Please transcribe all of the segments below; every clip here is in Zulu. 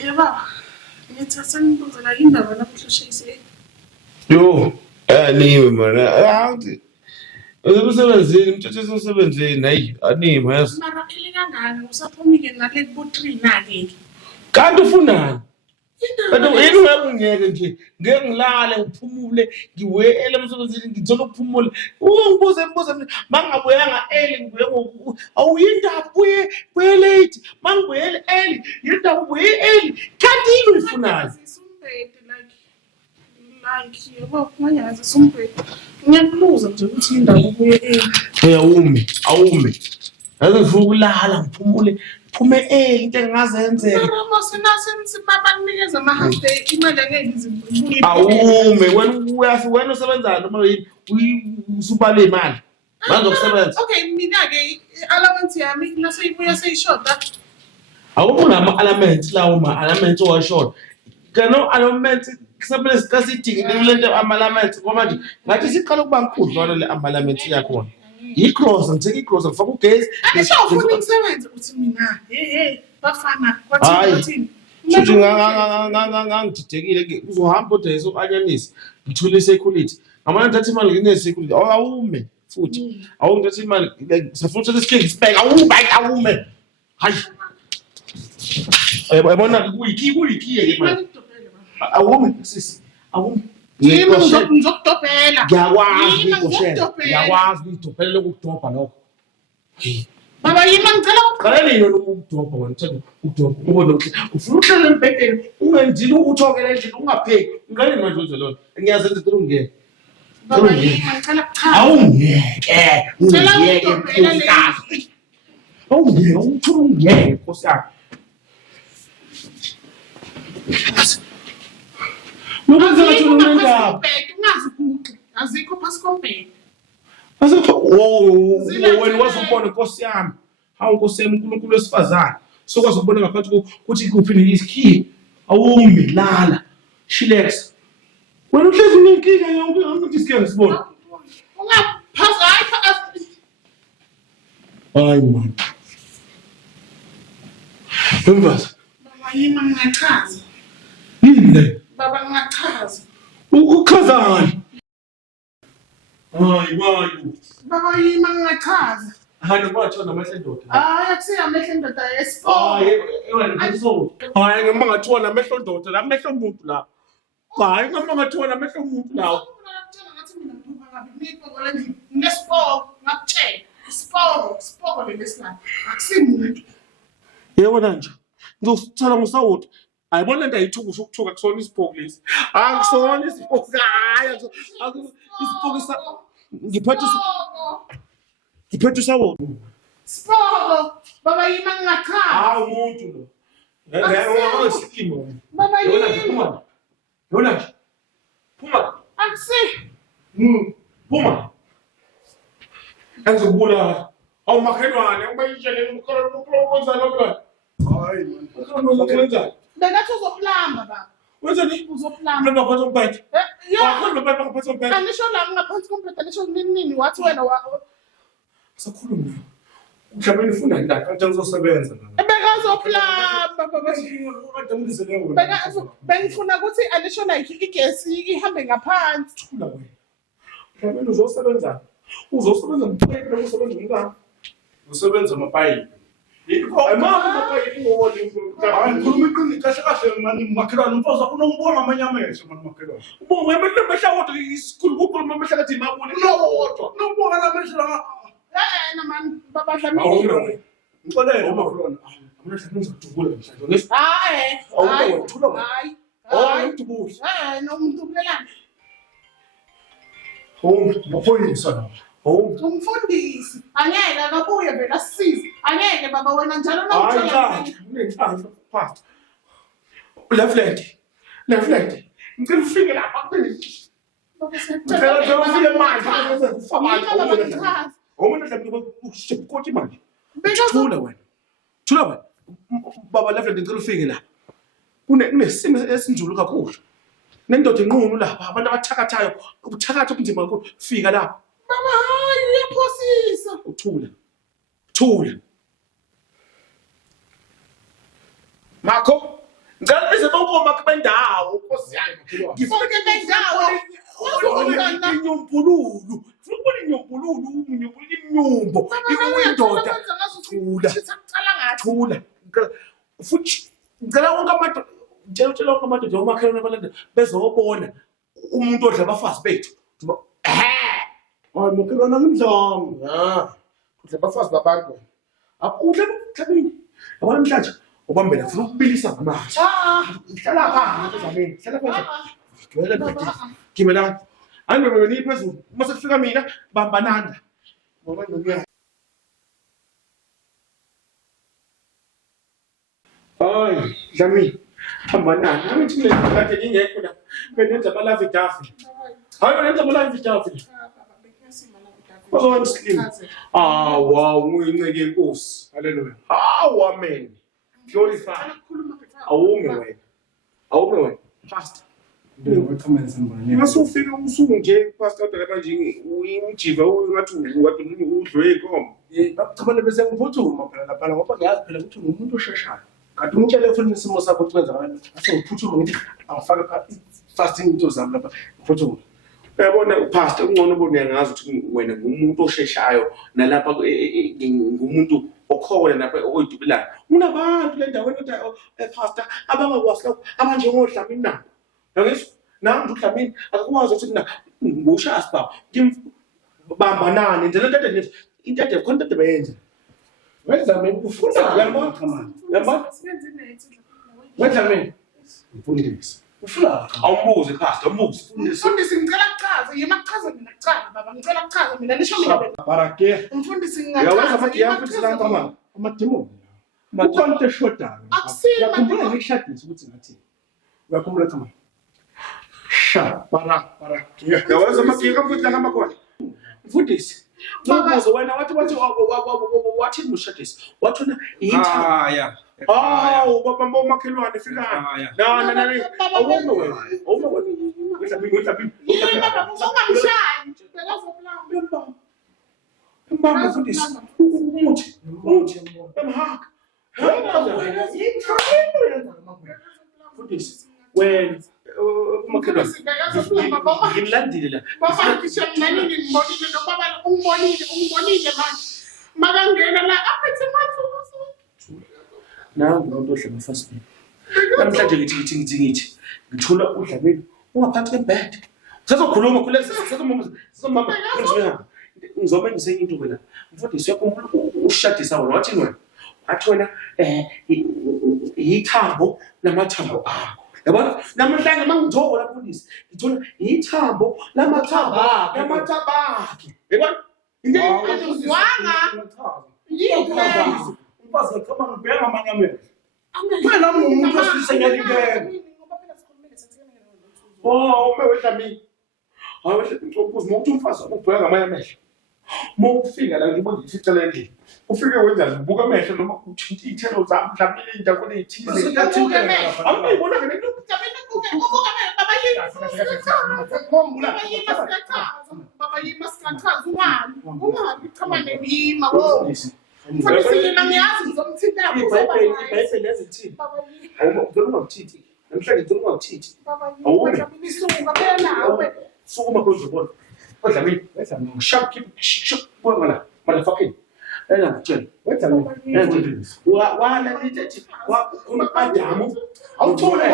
Yebo. Ngithi sengibuzela indaba lapho hloshise. Yo, anime mana. Awuthi usebenzile umthetho usebenzile hayi anime yazi. Mara ilingangani usaphumile ngale ku3 nake. Kanti ufunani? Kanti Indaba yini uyakungeke nje ngeke ngilale ngiphumule ngiwele emsebenzini ngithola ukuphumula. Ungibuze mina mangabuyanga early ngibuye awuyindaba buye late mangibuye early yindaba buye early kanti yini uyifunayo? Like yebo nganyazi sumbhedo. Ngiyakuluza nje ukuthi indaba ubuye Awume yazi ngifuna ukulala ngiphumule phume into engingazenzela. Mara senase babanikeza ama-half day imali angeke izibuye. Awume wena usebenzana noma yini usubale imali manje ukusebenza. Okay mina-ke allowance yami naseyibuya seyishoda. Awukho nama-elements lawo ma-elements owashoda kano-elements kusamele sikhasidinge lento ama-elements ngoba manje ngathi siqala ukuba nkhudlwana le-elements yakhona igrosa ngitheka igrosa ngifaka ugesi Ufuna ukusebenza uthi mina bafana kwathini futhi ngangididekile uzohamba udayisa u-anyanisi ngithole i-security ngamanye ngithatha imali ngine-security awume futhi awungithatha imali sifuna uthatha isikhingi isibheke awume hayi yabona kuyikhiye-ke manje awume sisi awume ngizokudobhela. ngiyakwazi ukuyidobhela lokudobha lokho. Baba yima ngicela Qala nini lokudobha wena uthanda ukudobha ubona ukuthi ufuna uhlala embhedeni ungenzile uthokele endlini ungapheki ngale manje uzolona ngiyazenza ukuthi ungeke. Baba yima ngicela kuchaza. Awungeke awungeke uthula ungeke Nkosi yakho. Nokwenza ngathi unendaba. Ungazi kuqi azikho phasi kombhede. Asikho wena wazubona Nkosi yami. Hawu Nkosi yami uNkulunkulu wesifazane. Sokwazi ukubona ngaphansi ukuthi kuphi nesikhiye. Awumi lala. Chillax. Wena uhlezi unenkinga yonke ukuthi isikhiye ngisibona. Ungaphaza Hayi man. Mbaza. Baba yima ngiyachaza. Yini? Baba ngiyachaza. Ukhazani? Hayi. Baba yima ngiyachaza. Hana bathi namehlo endoda. Akusiya amehlo endoda esport. Wena ngizolo. Hayi ngima ngathiwa namehlo endoda, namehlo umuntu la. Hayi ngima ngathiwa namehlo umuntu lawo. Ngiyakutshela ngathi mina ngibuka kabi nipoko lendini. Nesport ngakutshela. Sport lesina. Akusimuntu. Yebo nje. Ngizosithola ngusawuthi. Ayibona into ayithuka ukuthuka kusona isiphoku lesi. Akusona isiphoku hayi isiphoku ngiphethe usawuthi. Sport. Baba yima ngakhala. Hayi umuntu lo. Ngeke sikimo. Baba yima. Yona nje. Phuma. Akusi. Phuma. Angizobula. Awumakhelwane ubayitshele ukwenza lokho. Hayi man. Ukwenza. Bengathi uzoplamba baba. Wenzani? Uzoplamba. Mina ngaphansi kombhede. Yeah. Ngaphansi kombhede. Anisho la ngaphansi kombhede anisho nini wathi wena Sakhuluma nawe. Mhlawumbe ufuna ndaka kanti ngizosebenza la. bekazoplamba baba. Kade ngizele wena. Bengifuna ukuthi anisho like igesi ihambe ngaphansi. Thula wena. Mhlawumbe uzosebenza. Uzosebenza mphephe uzosebenza ngani? Usebenza amapayipi. Yikho mama amapayipi ngowona Hayi ngikhuluma iqiniso kahle mani makhelwane umfosa unombona amanyameshe mani makhelwane. ubonga emehla wodwa isikhulu kukhuluma emehla kathi imabona Lowodwa. Nobona lameshe la. Man baba awuna dlamini. wena. Ngixolele makhelwane. Amehla ngizodubula mhlawumbe. Hayi. Awuna thula wena. Hayi. Ngidubula. Nomuntu ubulelana. Maphoyisa la. Umfundisi angeke akabuye vele asisize. Angeke baba wena njalo nawuthola. Unenhlanhla past. Left. Ngicela ufike lapha kuphela. Ngicela ufike manje kufa manje. Wona mhlawumbe ushekoti manje. Thula wena. Baba left ngicela ufike la. Kunesimo esinjulu kakhulu. Nendoda enqunu lapha abantu abathakathayo, ubuthakatha obunzima kakhulu. Fika lapha. Baba hayi uyaphosisa. Thula. Makho, ngicela bize bonke omakho bendawo, Nkosi yami. Bonke bendawo. Inyompululu. Ufuna inyompululu, inyumbo. Indoda. Thula. Futhi ngicela wonke amadoda, ngitshela wonke amadoda omakhelwane abalanda bezobona umuntu odla abafazi bethu. Hayi makhelwane ngimdlanga. Udla abafazi babantu. Udla emhlabeni. Yabona namhlanje ubambela ufuna ukubilisa ngamanzi. Hlala phansi ezameni. Hlala phansi. Gibela. Angibe ni phezulu. Uma sekufika mina bambananda. Ngoba ngikuya. Hayi, Dlamini. Hambanana. Angithi le kade ngingekho la. Benenza ama love dafi. Hayi benenza ama love dafi. Wow, nguyinceke inkosi. Haleluya. Amen. Glorify. Awume wena. Pastor. Masufika usuku nje pastor kodwa manje uyijiva ungathi udlwe inkomo. Bacabana bese ngiphuthuma phela lapha ngoba ngiyazi phela ukuthi umuntu osheshayo. Kanti umtshele ufuna isimo sakho ukwenza ngani? Ase ngiphuthuma ngithi angifake fasting into zami lapha. Ngiphuthuma. Uyabona upastor ungcono ubone ngazi ukuthi wena ngumuntu osheshayo nalapha ngumuntu okhona lapha oyidubulayo. Unabantu le ndaweni kodwa pastor abangakwazi lokho abanje ngoDlamini na. Ngisho nami uDlamini akakwazi ukuthi mina ngoshasi baba. Ngibambanane indlela kade nithi into khona kade bayenza. Wedlamini ufuna Uyabona? Uyabona? Wedlamini ufundisa. Ufuna awumbuze pastor, umbuze. Mfundisi ngicela kuchaze, yima kuchaze mina kuchaze baba, ngicela kuchaze mina nisho mina. Barake. Mfundisi Uyawazi ngingachaza. amakhiyafundisa kama amademoni. Ukhona eshodayo. Yakhumbula ngishadisa ukuthi ngathi. Uyakhumbula kama. Barake. Uyawazi amakhiyafundisa futhi ngihamba khona. Mfundisi. Ubuzo wena wathi ushadisa. Wathona Haya. Ubaba umakhelwane fikani. Na. Awume wena. Udlamini. Yini baba ungamshayi. Phela zoplanga. Mbamba mfundisi. Umuthi. Emhaka. Mfundisi. Wena umakhelwane. Ngimlandile la. Baba ngisho nani ngimbonile nobaba ungibonile manje. Makangena la aphethe mathuko. Nangu umuntu odla amafast food. Namhlanje ngithi ngithola uDlamini ungaphansi kwebed. Sizokhuluma khule sizomama ngizobe ngisenye into wena. Mfundisi yakho ushadisa wena wathi wena. Wathi wena ithambo namathambo akho. Yabona namhlanje mangithola mfundisi ngithola ithambo lamathambo akhe. Yabona? Into engizwanga. Yini? Umfazi kama ngibheka amanye amehlo. Wena umuntu osisenyali ngeke. UDlamini. Hayi ubuze ukuthi umfazi ubheka ngamanye amehlo. Mawufika la ngibona ngithica le ndlela. Ufike wenza ubuka amehlo noma uthinta ithelo zami Dlamini indawo ethize. Awuyibona ngene Baba yima sikachaza ungabi qhamane nima wo. Mfundisi yima ngiyazi ngizomthinta iBhayibheli yazithini? Awuma ngicela ungakuthithi. Namhlanje ngicela ungakuthithi. Awume. Isuka phela nawe. Sukuma kuzobona. Dlamini. Sharp keep buka la. Motherfucking. Ngitshela. Wedlamini. Wala lithi Adamu. Awuthula.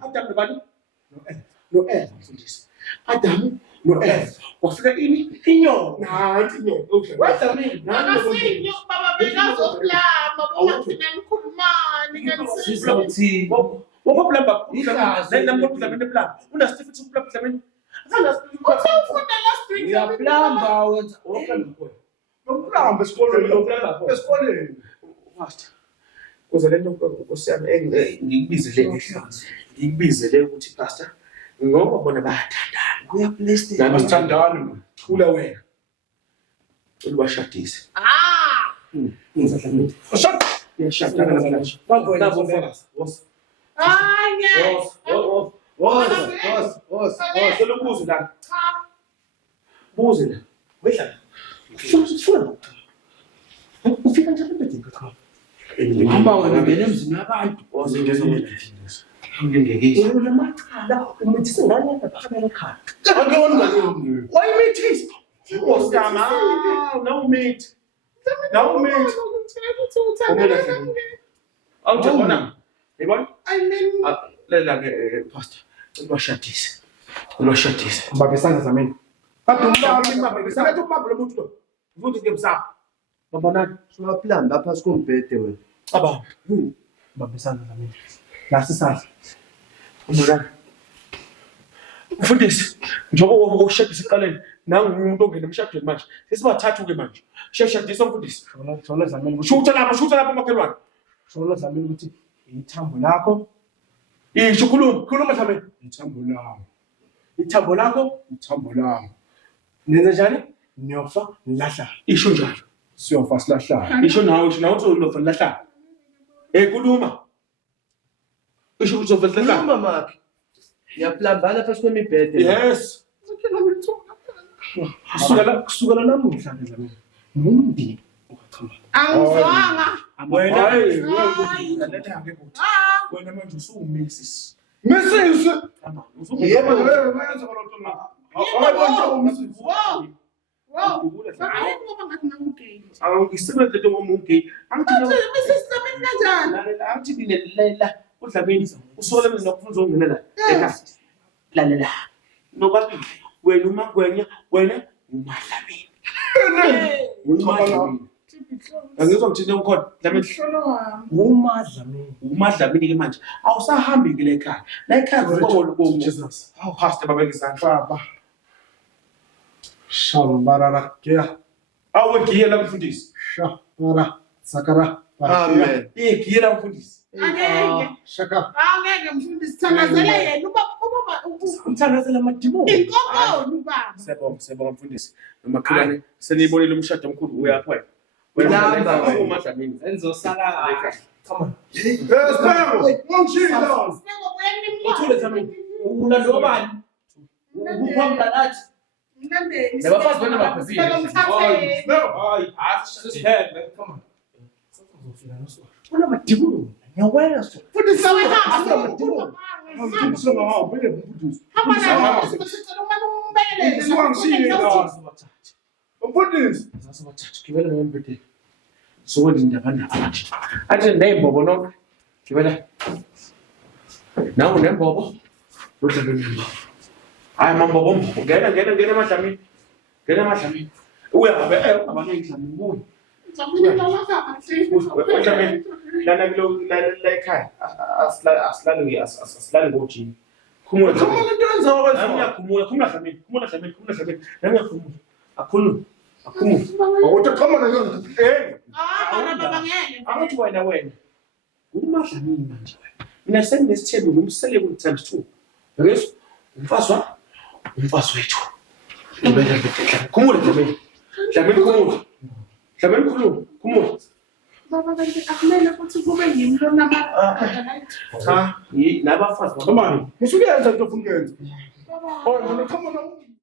Adamu bani? No Eva mfundisi. Adamu no Eva. Wafika ini? Inyoni. Nanti inyoni. Wedlamini. Akasinyo baba bekazoplama bona thina nikhulumani kanti. Waplamba. Namudlamini plamba. Una Stephen plamba Dlamini. Ufunda last week. Uyaplamba wenza Nokulamba esikoleni. Master. Kuze lento nkosiyami ngikubizele ukuthi pastor ngoba bona bayathandana. kuyaplaystation. Nami Asithandani. thula wena. Ulibashadise. Shut. Yashadana namhlanje. Hayi ngeke. Solubuze la. Cha. Buze la. Wehla. Ufuna. Ufika njani bedinga cha? Hamba wena ngene emzini yabantu. Ngingekisi. Wena macala umithisa ngane phakathi ekhaya. Akuyona ngani. Wayimithisa. Osama, no meat. No meat. Awujabona? Yibona? Lela ke pastor. Ulwashadise. Mbambe isandla zamini. Sabe tu papo lo mutu. Vuti ke msapa. Babonani? Soyaphila lapha sikombhede wena. Aba. Mbambe isandla zamini. Lasi isandla. Babonani? Mfundisi, njengoba ukushadisa iqaleni, nangu umuntu ongena emshadweni manje. Sesibathathu ke manje. Sheshadisa mfundisi. Shona zamini. Shutha lapha makhelwane. Shona zamini ukuthi ithambo lakho. Isho khuluma zamini. Ithambo lakho. Nenza njani? Niyofa lahla. Isho njalo. Siyofa silahla. Isho nawe uzofa lahla. Khuluma. Isho uzofa lahla. Khuluma makhe. Yaphilamba lapha sikwemibhede. Yes. Kusukela namuhla ke zamini. Mundi ukathamba. Angizwanga. Wena wena manje usuwumixis. Mrs. Yebo. Wow. Hayi ngoba ngathi ngangugay. Awusebenze into ngomungi. Mrs. Dlamini kanjani? Angithi nilela uDlamini usole mina nokufunza ungenela ekhaya. Lalela. Nobabili wena uMagwenya wena uMadlamini. uMadlamini. Angizwa ngithini ukhona Dlamini. uMadlamini ke manje awusahambi ke lekhaya. La ekhaya ngibona Jesus. Hawu pastor babekizandla. Baba. Shambarara kia. Awegiye la mfundisi. Shapara sakara. Amen. Igiye la mfundisi. Angeke. Shaka. Angeke mfundisi thanazela yena ubaba Umthanazela amadimoni. inkonkolo ubaba. Siyabonga mfundisi. Nomakhelwane seniyibonile umshado omkhulu uyapha. Ulamba. uMadlamini. Enzosala. Come on. Uthule Dlamini. Ulando bani? Ukuphamba nathi. Nabafazi bana baphezile. Hayi, asishadile. Come on. Una madimoni. Nyawela so. Mfundisi wehamba. Sasibathathu gibela ngempedeni. Sokwenza indabana abathi. Athi ndayimbobo nonke. Gibela. Nawu nembobo. Udlamini nembobo. Hayi mambobo mbobo. Ngena emadlamini. Ngena emadlamini. Uyabe abaningi Dlamini buya. Udlamini. Lana kulo la ekhaya. Asilale ngojini. Khumula Dlamini. Khumula Dlamini. Namiyakhumula. Akhuluma. Angithi wena. uMadlamini manje. Mina senginesithembu ngumseleko times 2. Yezwa? Umfazi wethu. Ngibeka ngidla. Khumula Dlamini. Dlamini khumula. Baba kanti akumele ukuthi kube yimi lona Cha, nabafazi. Come on. Musukuyenza into ofuna ukuyenza. baba. Oh, come on.